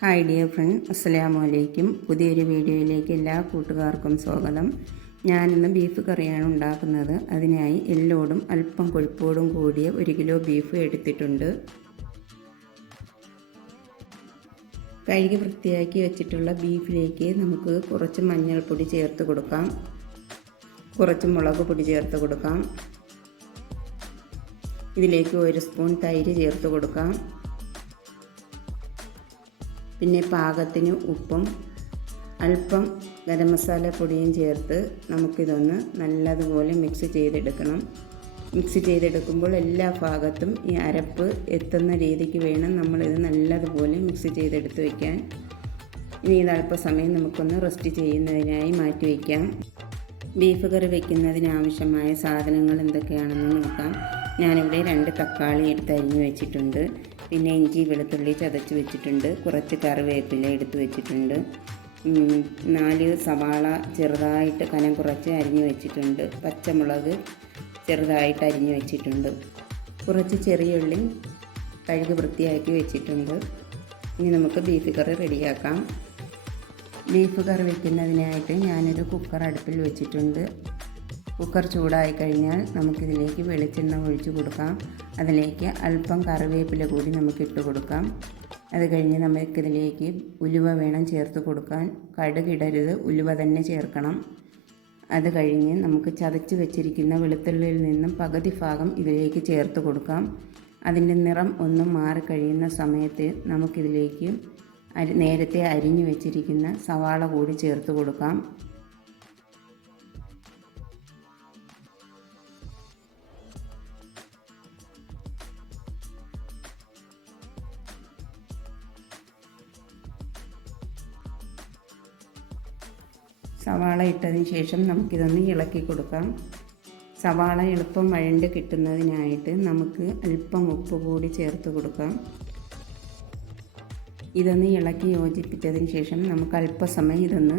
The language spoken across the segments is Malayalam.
ഹായ് ഡിയർ ഫ്രണ്ട് അസ്സലാമു അലൈക്കും പുതിയൊരു വീഡിയോയിലേക്ക് എല്ലാ കൂട്ടുകാർക്കും സ്വാഗതം. ഞാനിന്ന് ബീഫ് കറിയാണ് ഉണ്ടാക്കുന്നത്. അതിനായി എല്ലോടും അല്പം കൊഴുപ്പോടും കൂടിയ ഒരു കിലോ ബീഫ് എടുത്തിട്ടുണ്ട്. കഴുകി വൃത്തിയാക്കി വെച്ചിട്ടുള്ള ബീഫിലേക്ക് നമുക്ക് കുറച്ച് മഞ്ഞൾപ്പൊടി ചേർത്ത് കൊടുക്കാം. കുറച്ച് മുളക് പൊടി ചേർത്ത് കൊടുക്കാം. ഇതിലേക്ക് ഒരു സ്പൂൺ തൈര് ചേർത്ത് കൊടുക്കാം. പിന്നെ പാകത്തിന് ഉപ്പും അല്പം ഗരം മസാല പൊടിയും ചേർത്ത് നമുക്കിതൊന്ന് നല്ലതുപോലെ മിക്സ് ചെയ്തെടുക്കണം. മിക്സ് ചെയ്തെടുക്കുമ്പോൾ എല്ലാ ഭാഗത്തും ഈ അരപ്പ് എത്തുന്ന രീതിക്ക് വേണം നമ്മളിത് നല്ലതുപോലെ മിക്സ് ചെയ്തെടുത്ത് വയ്ക്കാൻ ഇനി ഇത് അല്പസമയം നമുക്കൊന്ന് റെസ്റ്റ് ചെയ്യുന്നതിനായി മാറ്റി വയ്ക്കാം ബീഫ് കറി വയ്ക്കുന്നതിനാവശ്യമായ സാധനങ്ങൾ എന്തൊക്കെയാണെന്ന് നോക്കാം. ഞാനിവിടെ രണ്ട് തക്കാളി എടുത്ത് അരിഞ്ഞു വെച്ചിട്ടുണ്ട്. പിന്നെ ഇഞ്ചി വെളുത്തുള്ളി ചതച്ച് വെച്ചിട്ടുണ്ട്. കുറച്ച് കറിവേപ്പില എടുത്ത് വെച്ചിട്ടുണ്ട്. നാല് സവാള ചെറുതായിട്ട് കനം കുറച്ച് അരിഞ്ഞു വെച്ചിട്ടുണ്ട്. പച്ചമുളക് ചെറുതായിട്ട് അരിഞ്ഞു വെച്ചിട്ടുണ്ട്. കുറച്ച് ചെറിയ ഉള്ളി കഴുകി വൃത്തിയാക്കി വെച്ചിട്ടുണ്ട്. ഇനി നമുക്ക് ബീഫ് കറി റെഡിയാക്കാം. ബീഫ് കറി വയ്ക്കുന്നതിനായിട്ട് ഞാനൊരു കുക്കർ അടുപ്പിൽ വെച്ചിട്ടുണ്ട്. കുക്കർ ചൂടായി കഴിഞ്ഞാൽ നമുക്കിതിലേക്ക് വെളിച്ചെണ്ണ ഒഴിച്ചു കൊടുക്കാം. അതിലേക്ക് അല്പം കറിവേപ്പില കൂടി നമുക്ക് ഇട്ട് കൊടുക്കാം. അത് കഴിഞ്ഞ് നമുക്കിതിലേക്ക് ഉലുവ വേണം ചേർത്ത് കൊടുക്കാൻ. കടുകിടരുത് ഉലുവ തന്നെ ചേർക്കണം. അത് കഴിഞ്ഞ് നമുക്ക് ചതച്ച് വെച്ചിരിക്കുന്ന വെളുത്തുള്ളിയിൽ നിന്നും പകുതി ഭാഗം ഇതിലേക്ക് ചേർത്ത് കൊടുക്കാം. അതിന്റെ നിറം ഒന്ന് മാറിക്കഴിയുന്ന സമയത്ത് നമുക്കിതിലേക്ക് അരി നേരത്തെ അരിഞ്ഞു വെച്ചിരിക്കുന്ന സവാള കൂടി ചേർത്ത് കൊടുക്കാം. സവാള ഇട്ടതിന് ശേഷം നമുക്കിതൊന്ന് ഇളക്കി കൊടുക്കാം. സവാള എളുപ്പം വഴണ്ട് കിട്ടുന്നതിനായിട്ട് നമുക്ക് അല്പം ഉപ്പ് കൂടി ചേർത്ത് കൊടുക്കാം. ഇതൊന്ന് ഇളക്കി യോജിപ്പിച്ചതിന് ശേഷം നമുക്ക് അല്പസമയം ഇതൊന്ന്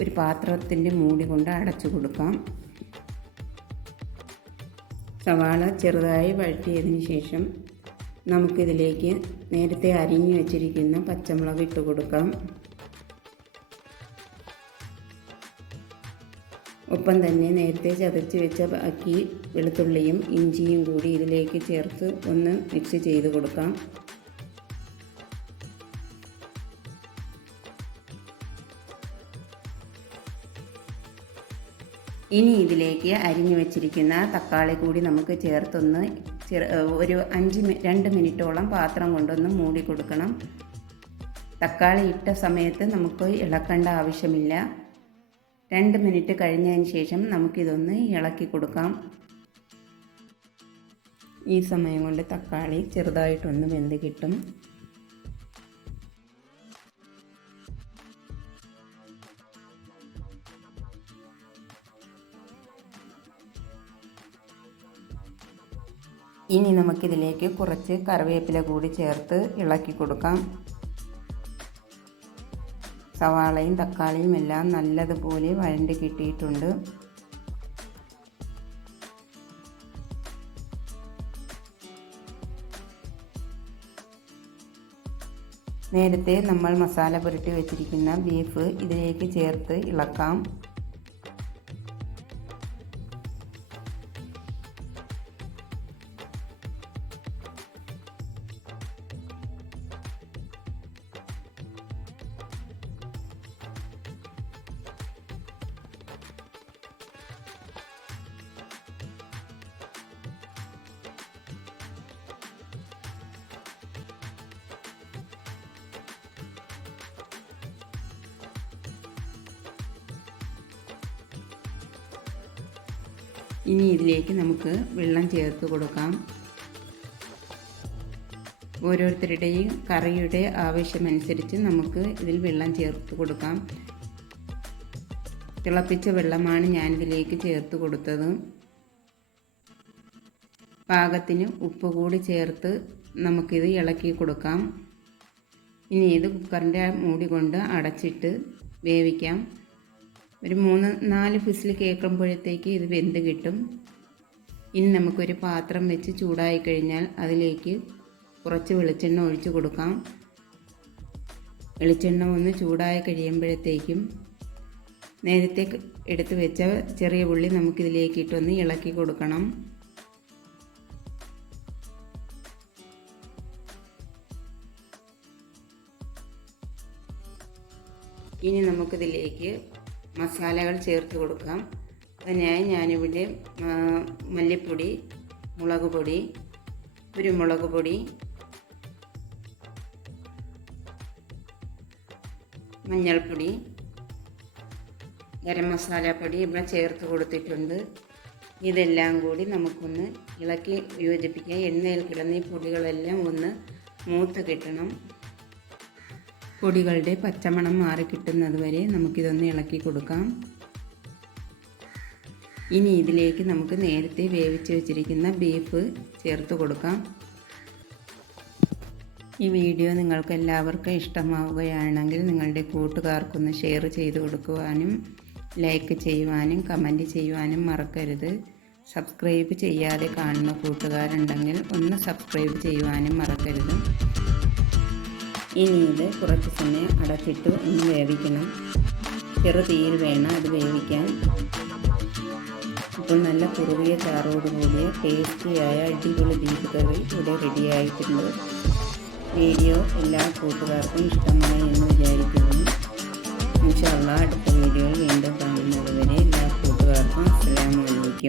ഒരു പാത്രത്തിന്റെ മൂടി കൊണ്ട് അടച്ചു കൊടുക്കാം. സവാള ചെറുതായി വഴറ്റിയതിന് ശേഷം നമുക്കിതിലേക്ക് നേരത്തെ അരിഞ്ഞു വച്ചിരിക്കുന്ന പച്ചമുളക് ഇട്ട് കൊടുക്കാം. ഒപ്പം തന്നെ നേരത്തെ ചതച്ച് വെച്ച ബാക്കി വെളുത്തുള്ളിയും ഇഞ്ചിയും കൂടി ഇതിലേക്ക് ചേർത്ത് ഒന്ന് മിക്സ് ചെയ്ത് കൊടുക്കാം. ഇനി ഇതിലേക്ക് അരിഞ്ഞു വെച്ചിരിക്കുന്ന തക്കാളി കൂടി നമുക്ക് ചേർത്തൊന്ന് ഒരു അഞ്ച് രണ്ട് മിനിറ്റോളം പാത്രം കൊണ്ടൊന്ന് മൂടി കൊടുക്കണം. തക്കാളി ഇട്ട സമയത്ത് നമുക്ക് ഇളക്കേണ്ട ആവശ്യമില്ല. രണ്ട് മിനിറ്റ് കഴിഞ്ഞതിന് ശേഷം നമുക്കിതൊന്ന് ഇളക്കി കൊടുക്കാം. ഈ സമയം കൊണ്ട് തക്കാളി ചെറുതായിട്ടൊന്ന് വെന്ത് കിട്ടും. ഇനി നമുക്കിതിലേക്ക് കുറച്ച് കറിവേപ്പില കൂടി ചേർത്ത് ഇളക്കി കൊടുക്കാം. സവാളയും തക്കാളിയും എല്ലാം നല്ലതുപോലെ വരണ്ട് കിട്ടിയിട്ടുണ്ട്. നേരത്തെ നമ്മൾ മസാല പുരട്ടി വെച്ചിരിക്കുന്ന ബീഫ് ഇതിലേക്ക് ചേർത്ത് ഇളക്കാം. ഇനി ഇതിലേക്ക് നമുക്ക് വെള്ളം ചേർത്ത് കൊടുക്കാം. ഓരോരുത്തരുടെയും കറിയുടെ ആവശ്യമനുസരിച്ച് നമുക്ക് ഇതിൽ വെള്ളം ചേർത്ത് കൊടുക്കാം. തിളപ്പിച്ച വെള്ളമാണ് ഞാൻ ഇതിലേക്ക് ചേർത്ത് കൊടുത്തത്. പാകത്തിന് ഉപ്പ് കൂടി ചേർത്ത് നമുക്കിത് ഇളക്കി കൊടുക്കാം. ഇനി ഇത് കുക്കറിന്റെ മൂടി കൊണ്ട് അടച്ചിട്ട് വേവിക്കാം. ഒരു മൂന്ന് നാല് ഫിസിൽ കേൾക്കുമ്പോഴത്തേക്ക് ഇത് വെന്ത് കിട്ടും. ഇനി നമുക്കൊരു പാത്രം വെച്ച് ചൂടായി കഴിഞ്ഞാൽ അതിലേക്ക് കുറച്ച് വെളിച്ചെണ്ണ ഒഴിച്ചു കൊടുക്കാം. വെളിച്ചെണ്ണ ഒന്ന് ചൂടായി കഴിയുമ്പോഴത്തേക്കും നേരത്തെ എടുത്ത് വെച്ച ചെറിയ ഉള്ളി നമുക്കിതിലേക്ക് ഇട്ടൊന്ന് ഇളക്കി കൊടുക്കണം. ഇനി നമുക്കിതിലേക്ക് മസാലകൾ ചേർത്ത് കൊടുക്കാം. അതിനായി ഞാനിവിടെ മല്ലിപ്പൊടി മുളക് പൊടി കുരുമുളക് പൊടി മഞ്ഞൾപ്പൊടി ഗരം മസാലപ്പൊടി ഇവിടെ ചേർത്ത് കൊടുത്തിട്ടുണ്ട്. ഇതെല്ലാം കൂടി നമുക്കൊന്ന് ഇളക്കി യോജിപ്പിക്കുക എണ്ണയിൽ കിടന്ന് ഈ പൊടികളെല്ലാം ഒന്ന് മൂത്ത് കിട്ടണം. പൊടികളുടെ പച്ചമണം മാറി കിട്ടുന്നത് വരെ നമുക്കിതൊന്ന് ഇളക്കി കൊടുക്കാം. ഇനി ഇതിലേക്ക് നമുക്ക് നേരത്തെ വേവിച്ച് വെച്ചിരിക്കുന്ന ബീഫ് ചേർത്ത് കൊടുക്കാം. ഈ വീഡിയോ നിങ്ങൾക്ക് എല്ലാവർക്കും ഇഷ്ടമാവുകയാണെങ്കിൽ നിങ്ങളുടെ കൂട്ടുകാർക്കൊന്ന് ഷെയർ ചെയ്ത് കൊടുക്കുവാനും ലൈക്ക് ചെയ്യുവാനും കമന്റ് ചെയ്യുവാനും മറക്കരുത്. സബ്സ്ക്രൈബ് ചെയ്യാതെ കാണുന്ന കൂട്ടുകാരുണ്ടെങ്കിൽ ഒന്ന് സബ്സ്ക്രൈബ് ചെയ്യുവാനും മറക്കരുത്. ഇനി ഇത് കുറച്ച് സമയം അടച്ചിട്ട് ഒന്ന് വേവിക്കണം. ചെറു തീയിൽ വേണം അത് വേവിക്കാൻ. അപ്പോൾ നല്ല കുറുകിയ ചാറോടുകൂടിയ ടേസ്റ്റിയായ അടിപൊളി ബീഫ് കറി ഇവിടെ റെഡിയായിട്ടുണ്ട് വീഡിയോ എല്ലാ കൂട്ടുകാർക്കും ഇഷ്ടമായി എന്ന് വിചാരിക്കുന്നു. ഇൻഷാല്ല അടുത്ത വീഡിയോയിൽ വീണ്ടും കാണുന്നതുവരെ എല്ലാ കൂട്ടുകാർക്കും അസ്സലാമു അലൈക്കും.